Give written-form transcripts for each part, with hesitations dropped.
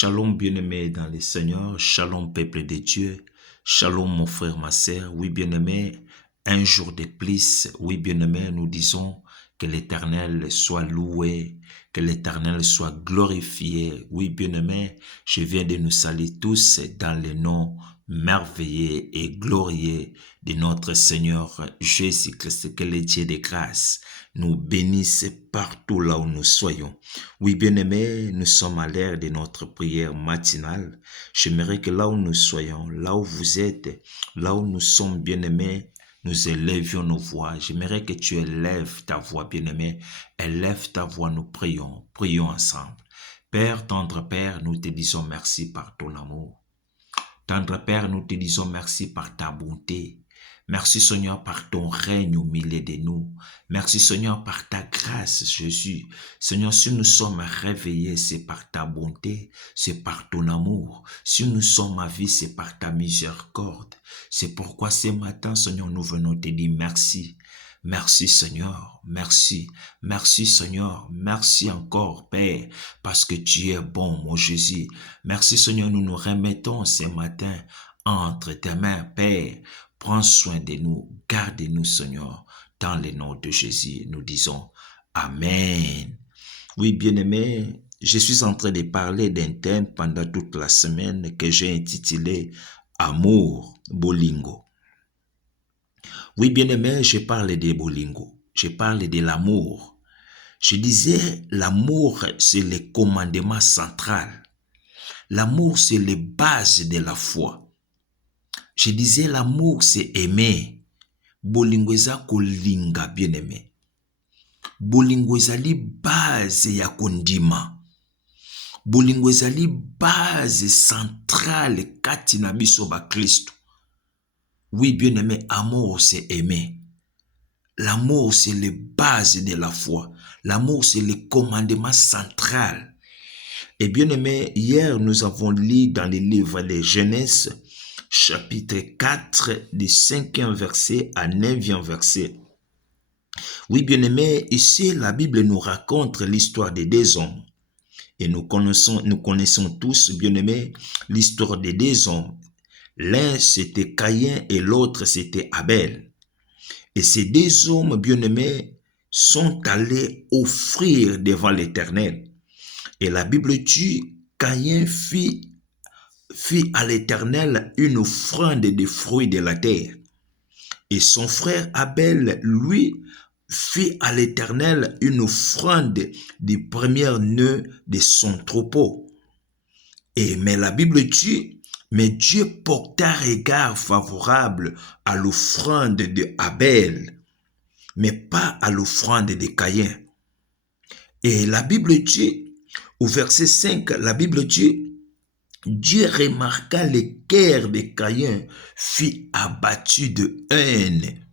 Shalom bien-aimé dans le Seigneur, shalom peuple de Dieu, shalom mon frère, ma sœur, oui bien-aimé, un jour de plus, oui bien-aimé, nous disons que l'Éternel soit loué, que l'Éternel soit glorifié, oui bien-aimé, je viens de nous saluer tous dans le nom merveilleux et glorieux de notre Seigneur Jésus-Christ, que le Dieu de grâce nous bénisse partout là où nous soyons. Oui, bien-aimés, nous sommes à l'heure de notre prière matinale. J'aimerais que là où nous soyons, là où vous êtes, là où nous sommes, bien-aimés, nous élevions nos voix. J'aimerais que tu élèves ta voix, bien-aimé. Élève ta voix, nous prions. Prions ensemble. Père, tendre Père, nous te disons merci par ton amour. Tendre Père, nous te disons merci par ta bonté. Merci Seigneur par ton règne au milieu de nous. Merci Seigneur par ta grâce, Jésus. Seigneur, si nous sommes réveillés, c'est par ta bonté, c'est par ton amour. Si nous sommes à vie, c'est par ta miséricorde. C'est pourquoi ce matin, Seigneur, nous venons te dire merci. Merci Seigneur, merci, merci Seigneur, merci encore Père, parce que tu es bon mon Jésus. Merci Seigneur, nous nous remettons ce matin entre tes mains Père. Prends soin de nous, garde-nous Seigneur, dans le nom de Jésus. Nous disons Amen. Oui bien-aimé, je suis en train de parler d'un thème pendant toute la semaine que j'ai intitulé Amour Bolingo. Oui, bien-aimé, je parle de Bolingo. Je parle de l'amour. Je disais, l'amour, c'est le commandement central. L'amour, c'est les bases de la foi. Je disais, l'amour, c'est aimer. Bolingo eza kolinga, bien-aimé. Bolingo ezali base ya kondima. Bolingo ezali base centrale kati na biso ba Kristo. Oui, bien-aimé, amour, c'est aimer. L'amour, c'est les bases de la foi. L'amour, c'est le commandement central. Et bien-aimé, hier, nous avons lu dans le livre de Genèse, chapitre 4, du 5e verset à 9e verset. Oui, bien-aimé, ici, la Bible nous raconte l'histoire des deux hommes. Et nous connaissons tous, bien-aimé, l'histoire des deux hommes. L'un, c'était Caïn et l'autre, c'était Abel. Et ces deux hommes bien-aimés sont allés offrir devant l'Éternel. Et la Bible dit, Caïn fit à l'Éternel une offrande des fruits de la terre. Et son frère Abel, lui, fit à l'Éternel une offrande des premiers nœuds de son troupeau. Mais la Bible dit, mais Dieu porta regard favorable à l'offrande de Abel, mais pas à l'offrande de Caïn. Et la Bible dit, au verset 5, la Bible dit, Dieu remarqua le cœur de Caïn, fut abattu de haine.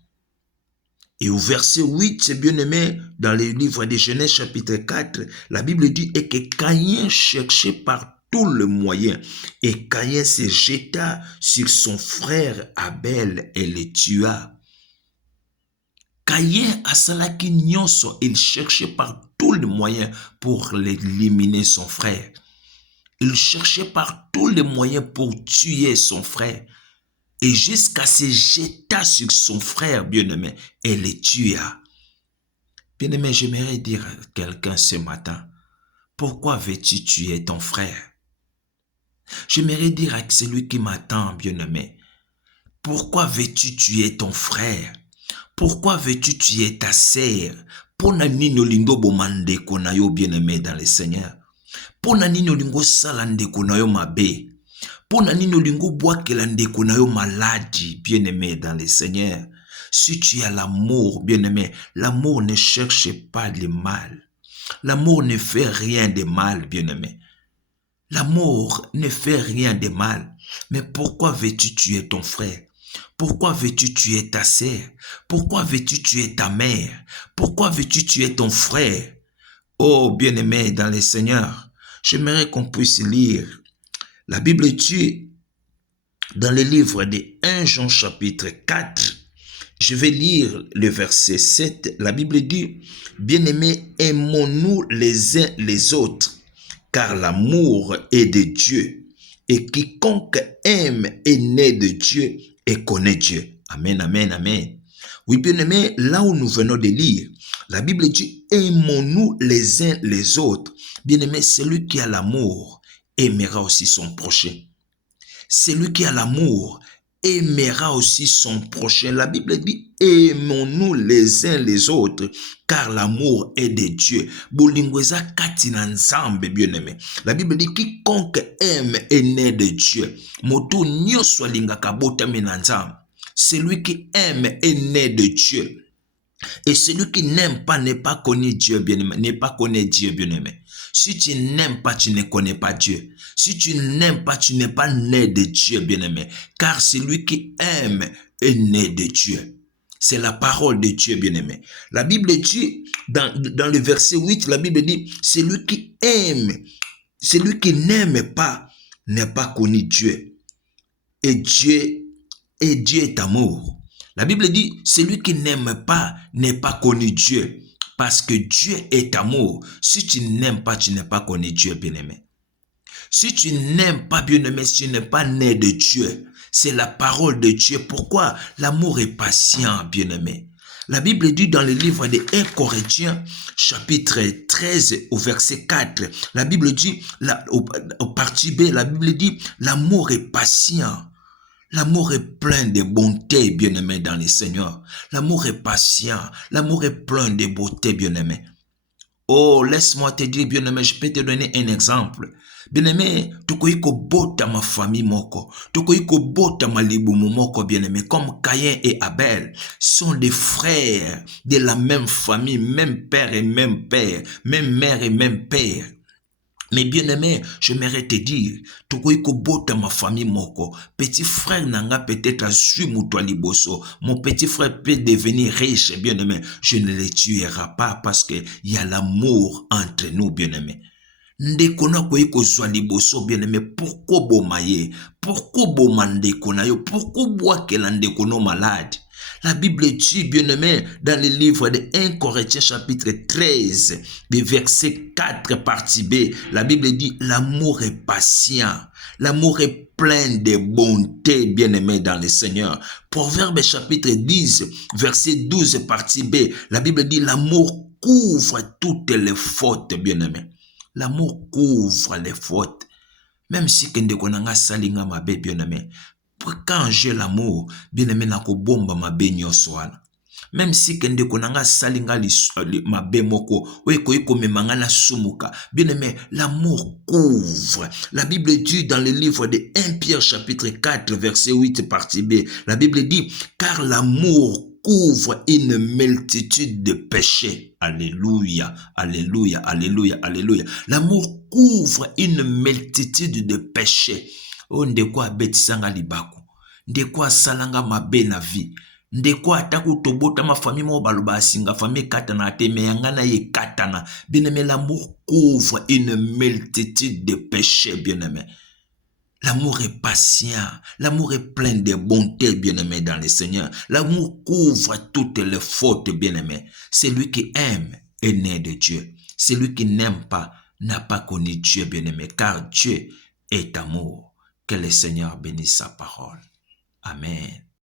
Et au verset 8, c'est bien aimé, dans le livre de Genèse chapitre 4, la Bible dit, et que Caïn cherchait par tous les moyens. Et Caïn se jeta sur son frère Abel et le tua. Caïn asalaki nyonso, il cherchait par tous les moyens pour éliminer son frère. Il cherchait par tous les moyens pour tuer son frère. Et jusqu'à se jeter sur son frère bien-aimé et le tua. Bien-aimé, j'aimerais dire à quelqu'un ce matin, pourquoi veux-tu tuer ton frère? J'aimerais dire à celui qui m'attend, bien-aimé, pourquoi veux-tu tuer ton frère? Pourquoi veux-tu tuer ta sœur? Pona nini olingo bomande konayo bien-aimé dans le Seigneur? Pona nini olingo salande konayo mabe? Pona nini olingo boakela ndeko nayo maladi, bien-aimé dans le Seigneur? Si tu as l'amour, bien-aimé, l'amour ne cherche pas le mal. L'amour ne fait rien de mal, bien-aimé. L'amour ne fait rien de mal. Mais pourquoi veux-tu tuer ton frère? Pourquoi veux-tu tuer ta sœur? Pourquoi veux-tu tuer ta mère? Pourquoi veux-tu tuer ton frère? Oh, bien-aimé dans le Seigneur, j'aimerais qu'on puisse lire. La Bible dit, dans le livre de 1 Jean chapitre 4, je vais lire le verset 7, la Bible dit, bien-aimés, aimons-nous les uns les autres, car l'amour est de Dieu. Et quiconque aime est né de Dieu et connaît Dieu. Amen, amen, amen. Oui, bien-aimés, là où nous venons de lire, la Bible dit, aimons-nous les uns les autres. Bien-aimé, celui qui a l'amour aimera aussi son prochain. Celui qui a l'amour aimera aussi son prochain. La Bible dit, aimons-nous les uns les autres, car l'amour est de Dieu. Bolingweza katina nzambe, bien-aimé. La Bible dit, quiconque aime est né de Dieu. Moto nyoso alingaka botami na nzambe. Celui qui aime est né de Dieu. Et celui qui n'aime pas n'est pas connu Dieu, bien-aimé, n'est pas connu Dieu, bien-aimé. Si tu n'aimes pas, tu ne connais pas Dieu. Si tu n'aimes pas, tu n'es pas né de Dieu, bien-aimé. Car celui qui aime est né de Dieu. C'est la parole de Dieu, bien-aimé. La Bible dit, dans le verset 8, la Bible dit, celui qui aime, celui qui n'aime pas, n'est pas connu Dieu. Et Dieu est amour. La Bible dit, celui qui n'aime pas n'est pas connu Dieu, parce que Dieu est amour. Si tu n'aimes pas, tu n'es pas connu Dieu, bien-aimé. Si tu n'aimes pas, bien-aimé, tu n'es pas né de Dieu. C'est la parole de Dieu. Pourquoi? L'amour est patient, bien-aimé. La Bible dit dans le livre de 1 Corinthiens, chapitre 13, au verset 4, la Bible dit, au partie B, la Bible dit, l'amour est patient. L'amour est plein de bonté, bien-aimé, dans le Seigneur. L'amour est patient. L'amour est plein de beauté, bien-aimé. Oh, laisse-moi te dire, bien-aimé, je peux te donner un exemple. Bien-aimé, tukoiko bota ma famille moko. Tukoiko bota ma libumu moko, bien-aimé. Comme Caïn et Abel sont des frères de la même famille, même père et même père, même mère et même père. Mais bien-aimé, j'aimerais te dire, tukoiko bota ma famille moko. Petit frère nanga peut-être a su moutoua liboso. Mon petit frère peut devenir riche, bien-aimé. Je ne le tuerai pas parce que il y a l'amour entre nous, bien-aimé. Ndeko na koiko zwa liboso, bien-aimé. Pourquoi bomaye? Pourquoi bomandeko na yo? Pourquoi boakela ndeko no malade? La Bible dit, bien-aimé, dans le livre de 1 Corinthiens chapitre 13, verset 4, partie B, la Bible dit, l'amour est patient, l'amour est plein de bonté, bien-aimé, dans le Seigneur. Proverbe chapitre 10, verset 12, partie B, la Bible dit, l'amour couvre toutes les fautes, bien-aimé. L'amour couvre les fautes. Même si kende konanga salinga mabe, bien-aimé. Quand j'ai l'amour, bien-aimé, nako bomba mabe nyoswana. Même si kende konanga salinga mabe moko, oeko eko memangana sumuka. Bien-aimé, l'amour couvre. La Bible dit dans le livre de 1 Pierre chapitre 4, verset 8, partie B, la Bible dit, car l'amour couvre une multitude de péchés. Alléluia, alléluia, alléluia, alléluia. L'amour couvre une multitude de péchés. Oh, ndeko abetisanga libaku. Ndeko asalanga mabe na vie. Ndeko ataku tobota ma famille mo baloba singa famille katana te me yangana ye katana. Bien-aimé, l'amour couvre une multitude de péchés, bien-aimé. L'amour est patient, l'amour est plein de bonté, bien-aimé, dans le Seigneur. L'amour couvre toutes les fautes, bien-aimé. Celui qui aime est né de Dieu. Celui qui n'aime pas n'a pas connu Dieu, bien-aimé, car Dieu est amour. Que le Seigneur bénisse sa parole. Amen.